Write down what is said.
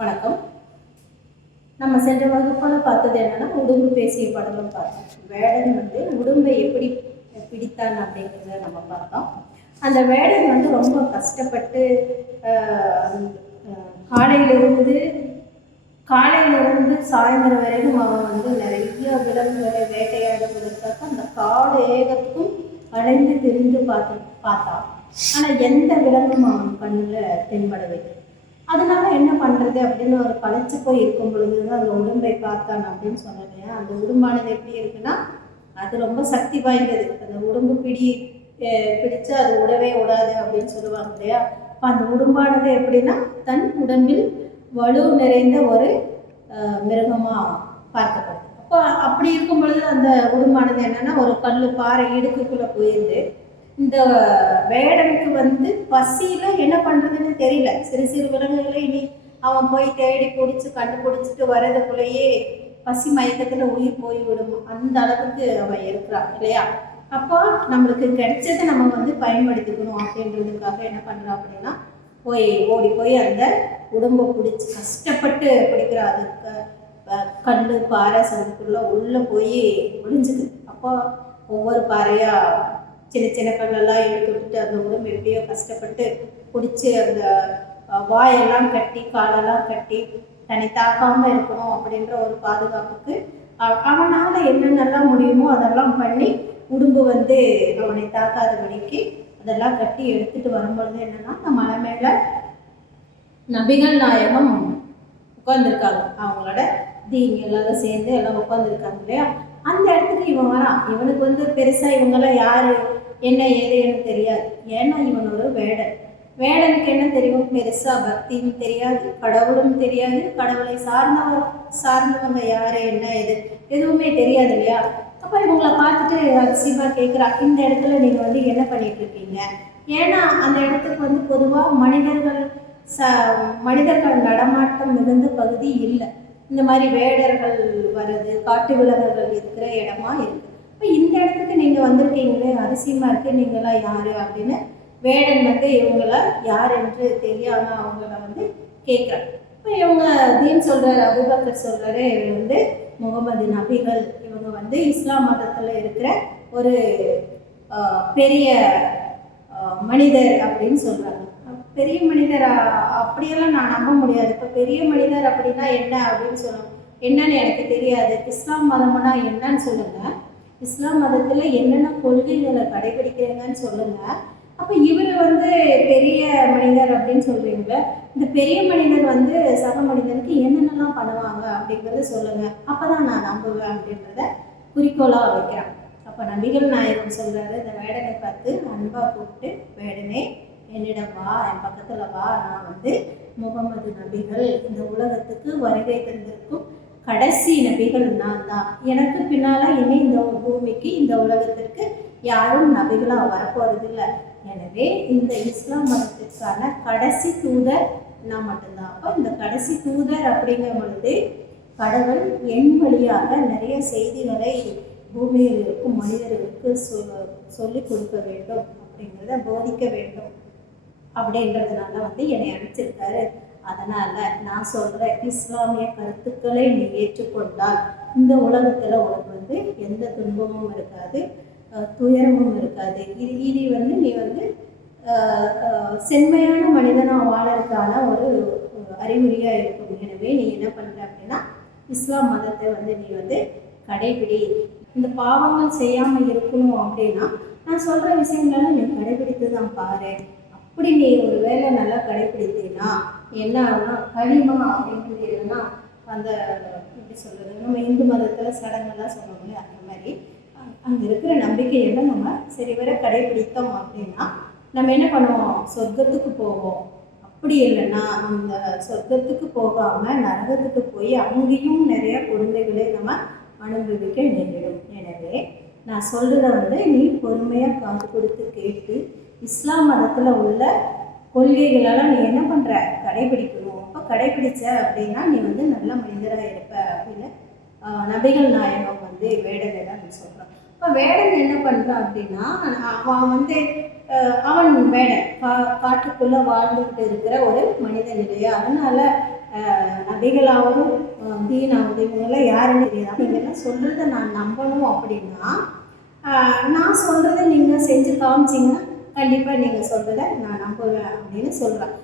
வணக்கம். நம்ம சென்ற வகுப்பில் பார்த்தது என்னன்னா, உடும்பு பேசிய படலம் பார்த்தோம். வேடன் உடும்பை எப்படி பிடித்தான் அப்படிங்கிறத நம்ம பார்த்தோம். அந்த வேடன் ரொம்ப கஷ்டப்பட்டு காலையிலிருந்து சாயந்தரம் வரைக்கும் அவன் நிறைய விலங்குகளை வேட்டையாடுவதற்காக அந்த காடு ஏகத்துக்கும் அலைந்து திரிந்து பார்த்தான். ஆனால் எந்த விலங்கும் அவன் கண்ணில் தென்படவில்லை. அதனால என்ன பண்ணுறது அப்படின்னு ஒரு களைச்சு போய் இருக்கும் பொழுது தான் அந்த உடும்பை பார்த்தான் அப்படின்னு சொன்னேன். அந்த உடும்பானது எப்படி இருக்குன்னா, அது ரொம்ப சக்தி வாய்ந்தது. அந்த உடும்பு பிடிச்சு அது உடவே விடாது அப்படின்னு சொல்லுவாங்க இல்லையா. அப்போ அந்த உடும்பானது எப்படின்னா, தன் உடம்பில் வலு நிறைந்த ஒரு மிருகமாக பார்க்கப்படும். அப்போ அப்படி இருக்கும் பொழுது அந்த உடும்பானது என்னன்னா, ஒரு கல் பாறை இடுக்குக்குள்ளே போயிடுது. இந்த வேடனுக்கு பசியில் என்ன பண்ணுறதுன்னு தெரியல. சிறு சிறு விலங்குகளை இனி அவன் போய் தேடி கண்டுபிடிச்சிட்டு வர்றதுக்குள்ளேயே பசி மயக்கத்தில் உயிர் போய்விடும். அந்த அளவுக்கு அவன் இருக்கிறான் இல்லையா. அப்போ நம்மளுக்கு கிடைச்சதை நம்ம பயன்படுத்திக்கணும் அப்படின்றதுக்காக என்ன பண்ணுறான் அப்படின்னா, ஓடி போய் அந்த உடம்பை பிடிச்சி கஷ்டப்பட்டு பிடிக்கிற அதுக்கு கல் பாறை சந்துக்குள்ளே உள்ளே போய் ஒளிஞ்சுது. அப்போ ஒவ்வொரு பாறையாக சின்ன சின்ன கல்லெல்லாம் எடுத்து விட்டுட்டு அந்த உடம்பு எப்படியோ கஷ்டப்பட்டு பிடிச்சி அந்த வாயெல்லாம் கட்டி காலெல்லாம் கட்டி தன்னை தாக்காமல் இருக்கணும் அப்படின்ற ஒரு பாதுகாப்புக்கு அவனால் என்னென்னலாம் முடியுமோ அதெல்லாம் பண்ணி உடம்பு அவனை தாக்காதபடிக்கு அதெல்லாம் கட்டி எடுத்துகிட்டு வரும்பொழுது என்னென்னா, அந்த மலை மேலே நபிகள் நாயகம் உட்காந்துருக்காங்க. அவங்களோட தீன் எல்லாரும் சேர்ந்து எல்லாம் உட்காந்துருக்காங்க இல்லையா. அந்த இடத்துக்கு இவன் வரான். இவனுக்கு பெருசாக இவங்கெல்லாம் யார் என்ன ஏதுன்னு தெரியாது. ஏன்னா இவன் ஒரு வேடனுக்கு என்ன தெரியும், பெருசாக பக்தியும் தெரியாது, கடவுளும் தெரியாது, கடவுளை சார்ந்தவங்க யார் என்ன எதுவுமே தெரியாது இல்லையா. அப்போ இவங்களை பார்த்துட்டு அதிசயமாக கேட்குறா, இந்த இடத்துல நீங்கள் என்ன பண்ணிட்டு இருக்கீங்க? ஏன்னா அந்த இடத்துக்கு பொதுவாக மனிதர்கள் நடமாட்டம் மிகுந்த பகுதி இல்லை. இந்த மாதிரி வேடர்கள் வர்றது, காட்டு விலங்குகள் இருக்கிற இடமா இருக்குது. இப்போ இந்த இடத்துக்கு நீங்கள் வந்திருக்கீங்களே, அதிசயமாக இருக்குது, நீங்களாம் யார் அப்படின்னு வேடன் இவங்கள யார் என்று தெரியாமல் அவங்கள கேட்குறாங்க. இப்போ இவங்க தீன் சொல்கிறாரு, அபூபக்கர் சொல்கிறாரு, இவர் முகமது நபிகள், இவங்க இஸ்லாம் மதத்தில் இருக்கிற ஒரு பெரிய மனிதர் அப்படின்னு சொல்கிறாங்க. பெரிய மனிதர் அப்படியெல்லாம் நான் நம்ப முடியாது. இப்போ பெரிய மனிதர் அப்படின்னா என்ன அப்படின்னு சொல்லணும், என்னன்னு எனக்கு தெரியாது. இஸ்லாம் மதம்னா என்னன்னு சொல்லுங்கள், இஸ்லாம் மதத்தில் என்னென்ன கொள்கைகளை கடைபிடிக்கிறீங்கன்னு சொல்லுங்கள். அப்போ இவர் பெரிய மனிதர் அப்படின்னு சொல்கிறீங்களே, இந்த பெரிய மனிதர் சக மனிதனுக்கு என்னென்னலாம் பண்ணுவாங்க அப்படிங்கிறத சொல்லுங்கள், அப்போ தான் நான் நம்புவேன் அப்படின்றத குறிக்கோளாக வைக்கிறேன். அப்போ நபிகள் நாயகம் சொல்கிறாரு, இந்த வேடனை பார்த்து அன்பாக கூப்பிட்டு, வேடனே என்னிடம் வா, என் பக்கத்தில் வா, நான் முகமது நபிகள், இந்த உலகத்துக்கு வருகை தந்திருக்கும் கடைசி நபிகள் நான் தான். எனக்கு பின்னால் இனி இந்த பூமிக்கு இந்த உலகத்திற்கு யாரும் நபிகளாக வரப்போறதில்லை. எனவே இந்த இஸ்லாம் மதத்திற்கான கடைசி தூதர் நான் மட்டும்தான். அப்போ இந்த கடைசி தூதர் அப்படிங்கும் பொழுது கடவுள் என் வழியாக நிறைய செய்திகளை பூமியில் இருக்கும் மனிதர்களுக்கு சொல்லி கொடுக்க வேண்டும், அப்படிங்கிறத போதிக்க வேண்டும் அப்படின்றதுனால என்னை அனுப்பிச்சிருக்காரு. அதனால் நான் சொல்கிற இஸ்லாமிய கருத்துக்களை நீ ஏற்றுக்கொண்டால் இந்த உலகத்தில் உனக்கு எந்த துன்பமும் இருக்காது, துயரமும் இருக்காது. இனி நீ செம்மையான மனிதனாக வாழறதுக்கான ஒரு அறிகுறியாக இருக்கும். எனவே நீ என்ன பண்ணுற அப்படின்னா, இஸ்லாம் மதத்தை நீ கடைபிடி. இந்த பாவங்கள் செய்யாமல் இருக்கணும் அப்படின்னா நான் சொல்கிற விஷயங்களெல்லாம் நீ கடைபிடித்து தான் பாரு. அப்படி நீ ஒரு வேலை நல்லா கடைபிடித்தீங்கன்னா என்ன ஆகுனா, களிமா அப்படின்றது என்னன்னா, அந்த எப்படி சொல்கிறது, நம்ம இந்து மதத்தில் சடங்கெல்லாம் சொல்லுவோம்ல, அந்த மாதிரி அங்கே இருக்கிற நம்பிக்கையெல்லாம் நம்ம சரிவர கடைபிடித்தோம் அப்படின்னா நம்ம என்ன பண்ணுவோம், சொர்க்கத்துக்கு போவோம். அப்படி இல்லைன்னா அந்த சொர்க்கத்துக்கு போகாமல் நரகத்துக்கு போய் அங்கேயும் நிறைய கொடுமைகளை நம்ம அனுபவிக்க நேரிடும். எனவே நான் சொல்கிறத நீ பொறுமையாக காது கொடுத்து கேட்டு இஸ்லாம் மதத்தில் உள்ள கொள்கைகளெல்லாம் நீ என்ன பண்ணுற, கடைபிடிக்கணும். அப்போ கடைபிடிச்ச அப்படின்னா நீ நல்ல மனிதராக இருப்ப அப்படின்னு நபிகள் நாயகம் வேடனை தான் சொல்கிறான். இப்போ வேடன் என்ன பண்ணுறான் அப்படின்னா, அவன் வேடன் காட்டுக்குள்ளே வாழ்ந்துக்கிட்டு இருக்கிற ஒரு மனிதன் இல்லையா. அதனால் நபிகளாவதும் தீனாவது இவங்கெல்லாம் யாருன்னு தெரியாது. நீங்கள்லாம் சொல்கிறத நான் நம்பணும் அப்படின்னா நான் சொல்கிறத நீங்கள் செஞ்சு காமிச்சிங்கன்னா கண்டிப்பாக நீங்கள் சொல்கிறத நான் நம்புவேன் அப்படின்னு சொல்கிறேன்.